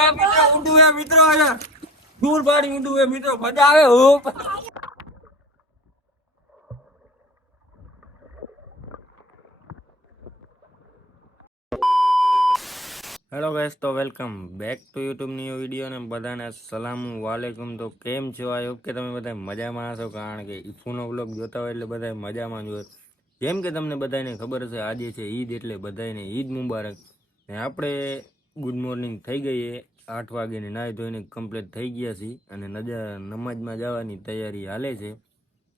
મિત્રો ઊંડું હે મિત્રો દૂર પાડી ઊંડું હે મિત્રો મજા આવે હો. હેલો ગાઈસ, તો welcome back to YouTube new video ને બધાને સલામ વાલેકુમ. તો કેમ છો? આઈ હોપ કે તમે બધા મજામાં હશો, કારણ કે ઈફુનો વ્લોગ જોતા હોય એટલે બધા મજામાં જ હોય. જેમ કે તમને બધાને ખબર હશે, આજે છે ઈદ, એટલે બધાને ઈદ મુબારક. ને આપણે ગુડ મોર્નિંગ થઈ ગઈ, 8 વાગે ને નાહી ધોઈને કમ્પ્લીટ થઈ ગયા છીએ અને નમાજમાં જવાની તૈયારી હાલે છે.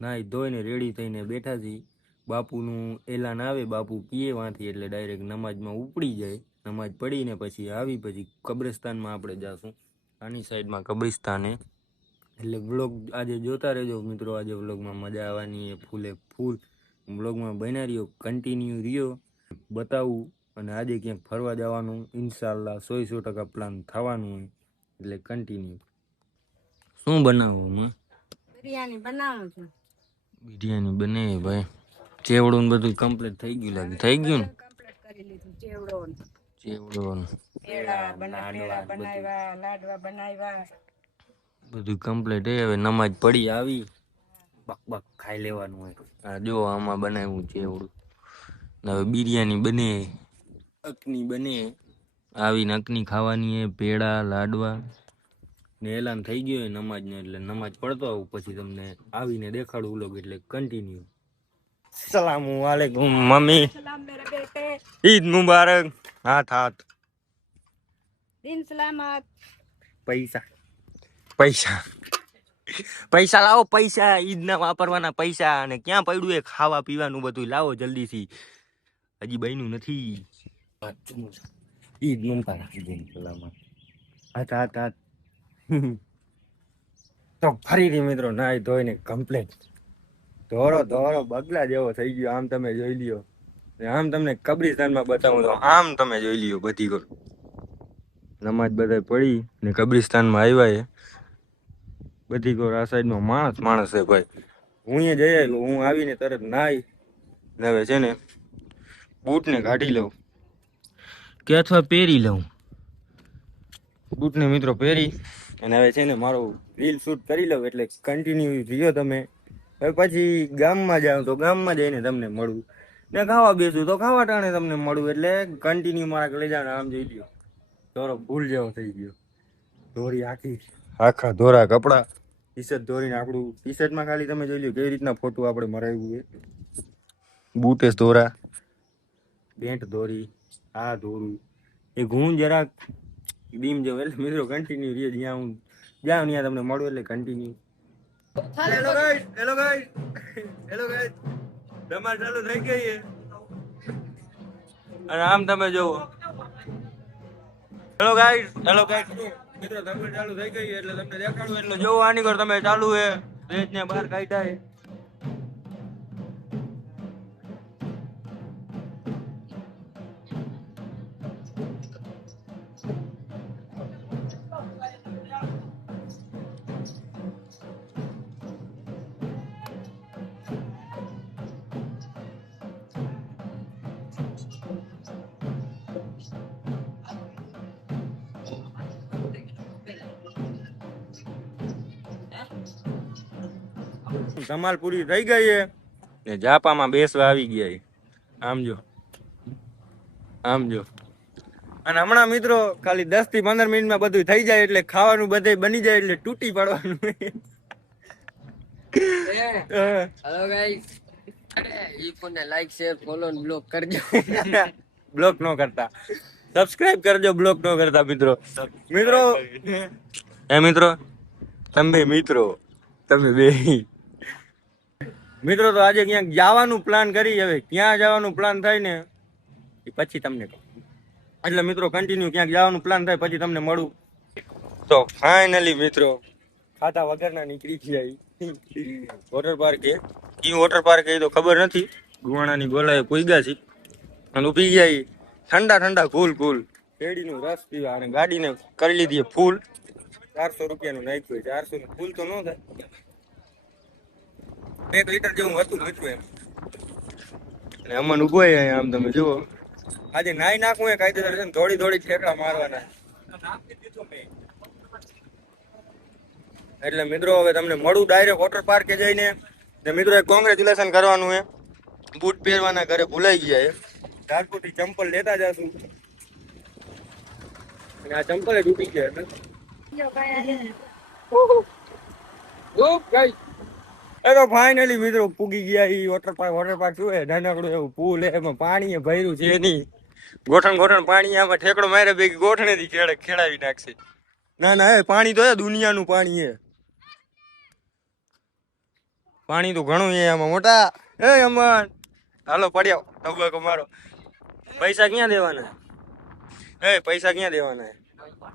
નાહી ધોઈને રેડી થઈને બેઠા છીએ. બાપુનું એલાન આવે, બાપુ પીએ વાંથી એટલે ડાયરેક્ટ નમાજમાં ઉપડી જાય. નમાજ પડીને પછી પછી કબ્રસ્તાનમાં આપણે જાશું, આની સાઈડમાં કબ્રસ્તાને. એટલે વ્લોગ આજે જોતા રહેજો મિત્રો, આજે વ્લોગમાં મજા આવવાની એ ફૂલે ફૂલ. વ્લોગમાં બન્યા રહ્યો, કન્ટિન્યુ રહ્યો, બતાવું. અને આજે ક્યાંક ફરવા જવાનું ઇન્શાલ્લાહ 100% પ્લાન થવાનું હોય, એટલે કન્ટિન્યુ. શું બનાવવું? બિરયાની બનાવું છું. બિરયાની બને ભાઈ. ચેવડું બધું કમ્પ્લીટ થઈ ગયું લાગે. થઈ ગયું ને? કમ્પ્લીટ કરી લીધું. ચેવડો લાડવા બનાવ્યા બધું કમ્પ્લીટ. હવે નમાજ પડી આવી, બક બક ખાઈ લેવાનું હોય. આ જો આમાં બનાવ્યું ચેવડું. હવે બિરયાની બને, અકની બને. આવીને અકની ખાવાની હે, પેડા લાડવા ને. એલાન થઈ ગયો નમાજ ને, એટલે નમાજ પડતો આવું પછી તમને આવીને દેખાડું વ્લોગ, એટલે કન્ટિન્યુ. સલામુ વાલેકુમ મમ્મી, ઈદ મુબારક. હાથ દિન સલામત. પૈસા પૈસા પૈસા લાવો, પૈસા ઈદ ના વાપરવાના પૈસા. અને ક્યાં પડ્યું એ ખાવા પીવાનું બધું લાવો જલ્દીથી, હજી બન્યું નથી. ઈદ મુબારક. હાથ તો ફરીથી મિત્રો નાઈ ધોઈને કમ્પ્લીટ ધોરો બગલા જેવો થઈ ગયો. આમ તમે જોઈ લ્યો, આમ તમને કબ્રિસ્તાનમાં બતાવું તો આમ તમે જોઈ લ્યો. બધી કર નમાજ બધા પડી ને કબ્રિસ્તાનમાં આવ્યા એ બધી કોર. આ સાઈડમાં માણસ છે ભાઈ. હું અહીંયા જઈ આવ્યો, હું આવીને તરત નાઈ ને હવે છે ને બૂટને કાઢી લઉં કે અથવા પહેરી લઉં. બૂટને મિત્રો પહેરી અને હવે છે ને મારું રીલ શૂટ કરી લઉં, એટલે કન્ટિન્યુ રહ્યો તમે. હવે પછી ગામમાં જાઉં તો ગામમાં જઈને તમને મળું, ને ખાવા બેસું તો ખાવા ટાણે તમને મળું. એટલે કન્ટિન્યુ મારા લઈ જાવ. આમ જોઈ લ્યો, દોરો ભૂલ જેવો થઈ ગયો. દોરી આખા ધોરા કપડા, ટી શર્ટ ધોરીને આપણું ટી શર્ટમાં ખાલી તમે જોઈ લ્યો કેવી રીતના ફોટો આપણે મરાવ્યું છે. બૂટે ધોરા, પેન્ટ ધોરી, આ ધોરું એ ઘૂં જરાક બીમ જેવો. એટલે મિત્રો કન્ટિન્યુ રહીએ, જ્યાં હું જાઉં ત્યાં તમને મળું, એટલે કન્ટિન્યુ. હેલો ગાઈસ ધમાલ ચાલુ થઈ ગઈ છે. અને આમ તમે જોવો. હેલો ગાઈસ મિત્રો, ધમાલ ચાલુ થઈ ગઈ એટલે તમને દેખાડું. એટલે જોવો આની કર તમે ચાલુ હે, દેશ ને બહાર કાઢ્યા હે. ધમાલ પૂરી થઈ ગઈ છે ને જાપામાં બેસવા આવી ગયા. આમ જો. અને હમણાં મિત્રો ખાલી 10 થી 15 મિનિટમાં બધું થઈ જાય, એટલે ખાવાનું બધે બની જાય, એટલે તૂટી પડવાનું. હેલો ગાઈસ, ઈ ફોન ને લાઈક શેર ફોલો ને બ્લોક કરજો. બ્લોક નો કરતા, સબસ્ક્રાઇબ કરજો. બ્લોક નો કરતા મિત્રો. તમે બે મિત્રો તો આજે ક્યાંક જવાનું પ્લાન કરી. હવે ક્યાં જવાનું પ્લાન થાય ને એ પછી તમને કહું. એટલે મિત્રો કન્ટિન્યુ ક્યાંક જવાનું પ્લાન થાય પછી તમને મળું. તો ફાઇનલી મિત્રો ખાધા વગરના નીકળી ગયા વોટર પાર્ક. વોટર પાર્ક એ તો ખબર નથી. ગુવાણાની ગોલાએ કોઈ ગયા છે અને પી ગયા ઠંડા કુલ શેરડીનું રસ પીવા. અને ગાડીને કરી લીધી ફૂલ. 400 રૂપિયાનું નાખ્યું. 400 નું ફૂલ તો ન થાય, 1 લીટર જેવું હતું મિત્રો એમ. અને અમન ઉભો આમ તમે જુઓ. આજે નાઈ નાખવું એ કાયદેસર છે ને, થોડી ઠેકડા મારવાના. એટલે મિત્રો હવે તમને મળું ડાયરેક્ટ વોટર પાર્કે જઈને. ને મિત્રો એક કોંગ્રેચ્યુલેશન કરવાનું છે. બૂટ પહેરવાના ઘરે ભૂલાઈ ગયા છે. રાજકોટથી ચંપલ લેતા જશું. અને આ ચંપલ તૂટી ગયા. એ તો ફાઇનલી મિત્રો પૂગી ગયા ઈ વોટર પાર્ક શું હે નાનકડું એવું પુલ હે એમાં પાણી ભર્યું છે નહીં. ગોઠણ પાણી આમાં ઠેકડો મારે ભેગી ગોઠણેથી ખેડાવી નાખશે. ના એ પાણી તો હે દુનિયાનું પાણી હે. પાણી તો ઘણું હે આમાં મોટા. એ અમન હાલો પડ્યો તબકો મારો. પૈસા ક્યાં દેવાના? પૈસા ક્યાં દેવાના?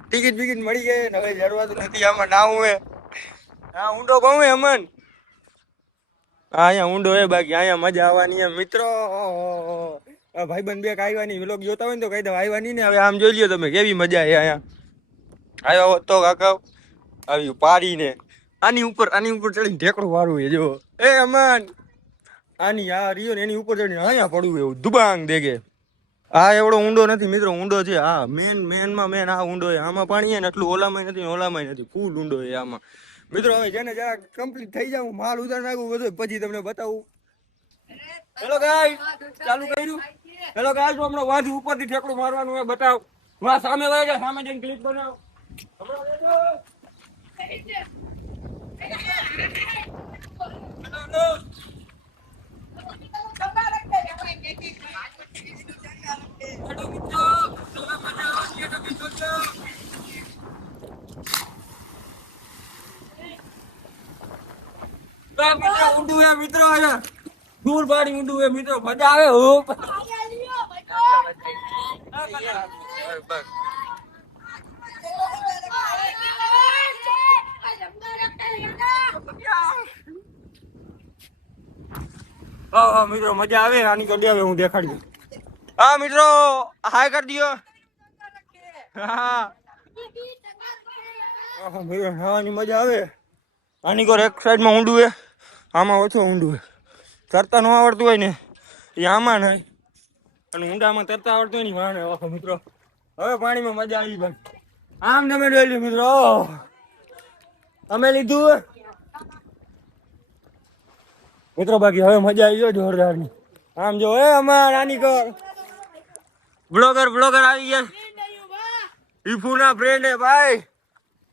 ટિકિટ બિકિટ મળી ગઈ. હવે જરવાતું નથી આમાં નાવું હે. હા ઊંડો બહુ હે અમન. અહીંયા ઊંડો હે બાકી અહીંયા મજા આવવાની હે મિત્રો. ભાઈબંધ બે આવ્યા નહીં વ્લોગ જોતા હોય ને તો કહી દો આવ્યા નહીં ને. હવે આમ જોઈ લ્યો તમે કેવી મજા હે અહીંયા. આવ્યા હોત તો કાકા આવ્યું પાડીને આની ઉપર ચડીને ઢેકડું વાળું હે જો. એ અમન આની આ રહ્યો ને એની ઉપર ચડીને અહીંયા પડવું એવું દુબાંગ દેગે. આ એવડો ઊંડો નથી મિત્રો. ઊંડો છે હા મેન આ ઊંડો છે. આમાં પાણી હે ને એટલું ઓલામાંય નથી ફૂલ ઊંડો છે આમાં મિત્રો. હવે જેને જરા કમ્પ્લીટ થઈ જાવ માલ ઉતાર નાખું બધું પછી તમને બતાવું. હેલો ગાઈસ ચાલુ કર્યું. હેલો ગાઈસ હમણાં વાંચી ઉપરથી ઠેકડું મારવાનું હોય બતાવ. વાહ સામે વહી જા સામે જઈને ક્લિપ બનાવ. ઊંડું હે મિત્રો. દૂર પાડી ઊંડું હે મિત્રો. મજા આવે હો. મિત્રો મજા આવે. આની કરી આવે હું દેખાડી. હા મિત્રો હાય કરી દો. હા મિત્રો ખાવાની મજા આવે. આની કોર એક સાઈડમાં ઊંડું હે આમાં ઓછું ઊંડું હે. તરતા ન આવડતું હોય ને એ આમાં નહીં અને ઊંડામાં તરતા આવડતું હોય ને વાને. ઓહો મિત્રો હવે પાણીમાં મજા આવી ભાઈ. આમ તમે જોઈ લો મિત્રો અમે લીધું મિત્રો. બાકી હવે મજા આવી ગયો જોરદારની. આમ જો એ અમાર આની કર બ્લોગર આવી ગયા. ઈફુના ફ્રેન્ડ હે ભાઈ.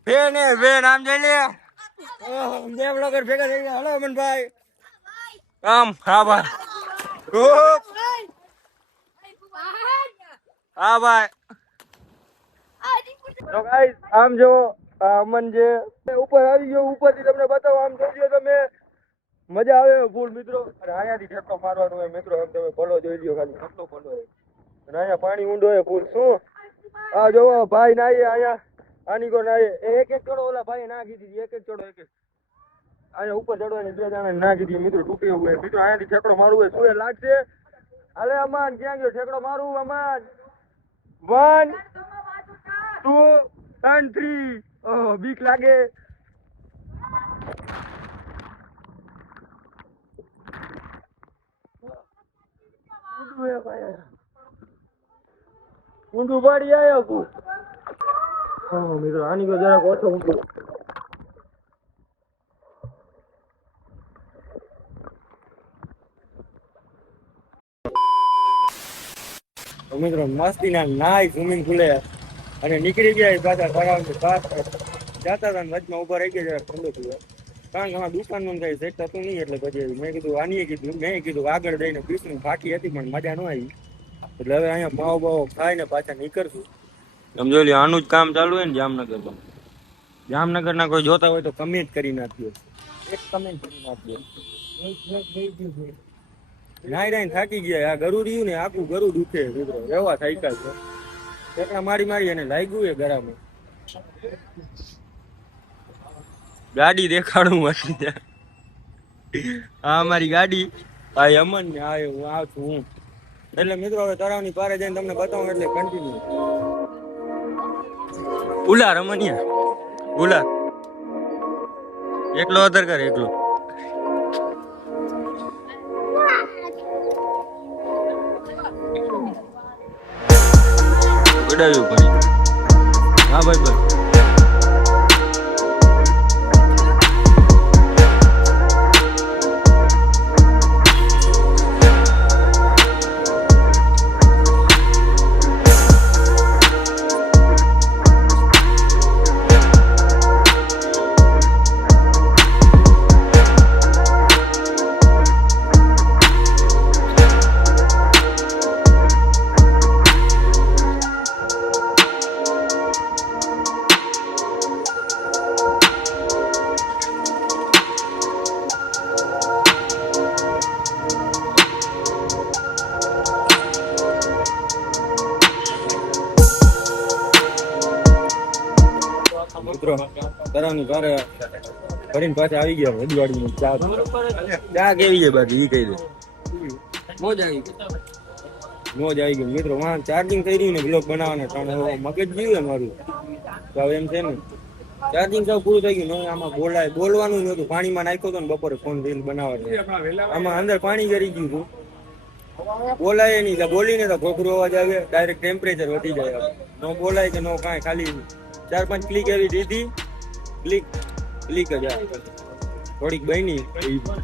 ફેન આમ જઈ લે. બે બ્લોગર ભેગા થઈ ગયા. હલો અમનભાઈ. આમ હા ભાઈ. હા ભાઈ. તો ગાઈસ આમ જો અમન જે ઉપર આવી ગયો. ઉપરથી તમને બતાવો. આમ જોઈ તમે મજા આવે ફૂલ મિત્રો. અને અહીંયાથી ઠેકડો મારવાનો હોય મિત્રો. એમ તમે પલો જોઈ લ્યો ખાલી કેટલો પલો હોય. અને અહીંયા પાણી ઊંડો હોય ફૂલ. શું આ જોવો ભાઈ નાઈએ અહીંયા. આની કો નાઈએ એક ચડો ઓલા ભાઈ નાખી દીધી. એક ચડો એક અહીંયા ઉપર ચડવાની 2 જણા નાખી દીધી મિત્રો. તૂટી હોય મિત્રો. અહીંયાથી ઠેકડો મારવું હોય શું લાગશે? અલે અમન ક્યાં ગયો ઠેકડો મારું? અમન 1 2 3 ઓહ બીક લાગે. ઊંડું પાડી આવ્યો તું. મિત્રો આની કો જરાક ઓછો ઊંડું. મિત્રો મસ્તી નાય સ્વિમિંગ પુલે અને નીકળી ગયા પાછા તળાવની પાસ જતા હતા. વચમાં ઉભા રહી ગયા જરા ઠંડો થયો. કારણ કે અમારા દુકાનમાં કઈ સેટ થતું નહીં એટલે પછી મેં કીધું મેં કીધું આગળ જઈને પીસનું ફાટી હતી પણ મજા ન આવી. એટલે હવે અહીંયા પાવ ખાઈને પાછા નીકળશું. સમજો લ્યો આનું જ કામ ચાલુ હોય ને જામનગરમાં. જામનગરના કોઈ જોતા હોય તો કમેન્ટ કરી નાખજો. એક કમેન્ટ કરી નાખજો. નાઈ થાકી ગયા. આ ગરુ રહ્યું ને આખું ગરુ દુખે મિત્રો. એવા સાયકલ છે. ટેકડા મારી અને લાગ્યું એ ગરામાં. ગાડી દેખાડું હતી. હા અમારી ગાડી. આ અમન ને આ હું આવ છું હું. એટલે મિત્રો હવે તળાવની પારે જઈને તમને બતાવું એટલે કન્ટિન્યુ. ઉલા રમણિયા ઉલા એકલો અધર કરે એકલો. ગડાવ્યું પડી. હા ભાઈ ભાઈ મિત્રો તરાવની ઘરે ફરીને પાછા આવી ગયા રજવાડી ચા ચા કેવી છે બાકી ઈ કહી દે મોજ આવી ગઈ. મોજ આવી ગઈ મિત્રો વાં ચાર્જિંગ થઈ રહ્યું ને બ્લોગ બનાવવાના કારણ હવે મગજ ગયું મારું તો હવે એમ છે ને ચાર્જિંગ સાવ પૂરું થઈ ગયું. આમાં બોલવાનું જ નતું. પાણીમાં નાખ્યો હતો ને બપોરે ફોન રીલ બનાવવાનો આમાં અંદર પાણી ગરી ગયું હતું. બોલાય નહીં બોલીને તો ઘોઘરો અવાજ આવે ડાયરેક્ટ ટેમ્પરેચર વધી જાય. નો બોલાય કે નો કાંઈ ખાલી 4-5 ક્લિક એવી દીધી ક્લિક જ આવે થોડીક બની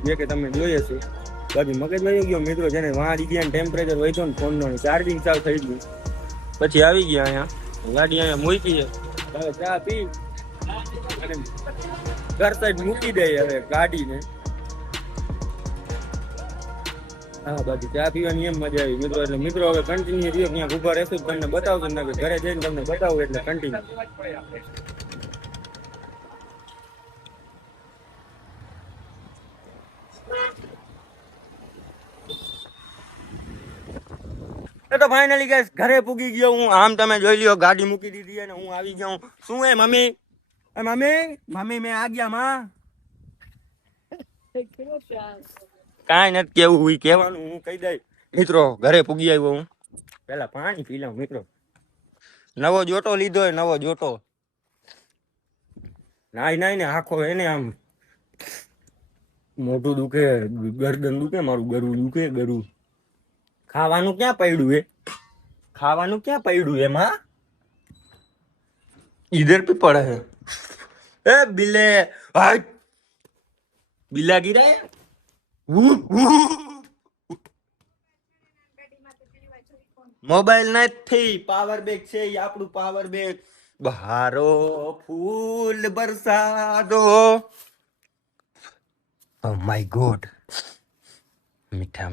જે કે તમે જોઈએ છે. બાકી મગજ વહી ગયો મિત્રો જેને વાં આવી ગયા ટેમ્પરેચર વધ્યો ને ફોનનો ચાર્જિંગ ચાલુ થઈ ગયું પછી આવી ગયા અહીંયા ગાડી અહીંયા મૂકી છે. હવે ચા પી અને ઘર સાઈડ મૂકી દે હવે ગાડીને. હા બાકી ચા પીવાની એમ મજા આવી મિત્રો. એટલે મિત્રો હવે કન્ટિન્યુ રહ્યો ત્યાં ઉભા રહેશું તમને બતાવજો ને ઘરે જઈને તમને બતાવું એટલે કન્ટિન્યુ. તો ફાઇનલી ગાઈસ ઘરે પૂગી ગયો હું. આમ તમે જોઈ લ્યો ગાડી મૂકી દીધી અને હું આવી ગયો. શું હે મમ્મી? મમ્મી મેં આ ગયા માં કાંઈ નથી કેવું હોય કહેવાનું હું કહી દઈ. મિત્રો ઘરે પૂગી આવ્યો હું. પેલા પાણી પી લઉં મિત્રો. નવો જોટો લીધો હોય નવો જોટો. નાઈ ને આખો એને આમ મોઢું દુખે ગરદન દુખે મારું ગરું દુખે ગરું. ખાવાનું ક્યાં પડ્યું એમાં? इधर पे पड़ा है ए बिल्ले हाय बिल्ला गिरा है મોબાઈલ નથી પાવર બેગ છે એ આપણું પાવર બેગ. બહારો ફૂલ બરસાદો ઓ માય ગોડ મીઠા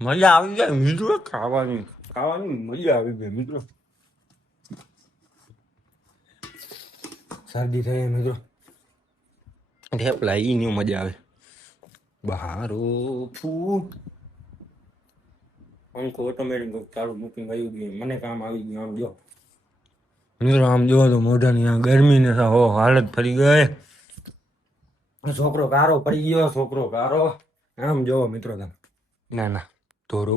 મજા આવી જાય મિત્રો. ખાવાની મજા આવી ગઈ મિત્રો. શરદી થઈ મિત્રો ઢેપલા ઈ મજા આવે. બહારો ફૂલ પંખો ઓટોમેટિક ચાલુ બુકિંગ આવી ગયું મને કામ આવી ગયું. આમ જો મિત્રો આમ જો તો મોઢાની આ ગરમી ને હાલત ફરી ગઈ. છોકરો કારો પડી ગયો કારો. આમ જોવો મિત્રો તમે ના ધોરો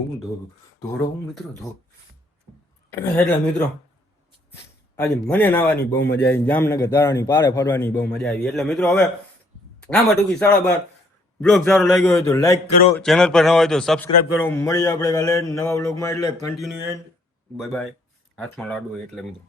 મિત્રો ધો. એટલે મિત્રો આજે મને નાવાની બહુ મજા આવી. જામનગર તારાની પારે ફરવાની બહુ મજા આવી. એટલે મિત્રો હવે આમાં ટૂંકી 12:30 બ્લોગ સારો લાગ્યો હોય તો લાઈક કરો, ચેનલ પર નવા હોય તો સબસ્ક્રાઇબ કરો. મળીએ આપણે કાલે નવા બ્લોગમાં. એટલે કન્ટિન્યુ એન્ડ બાય બાય. હાથમાં લાડુ હોય એટલે મિત્રો.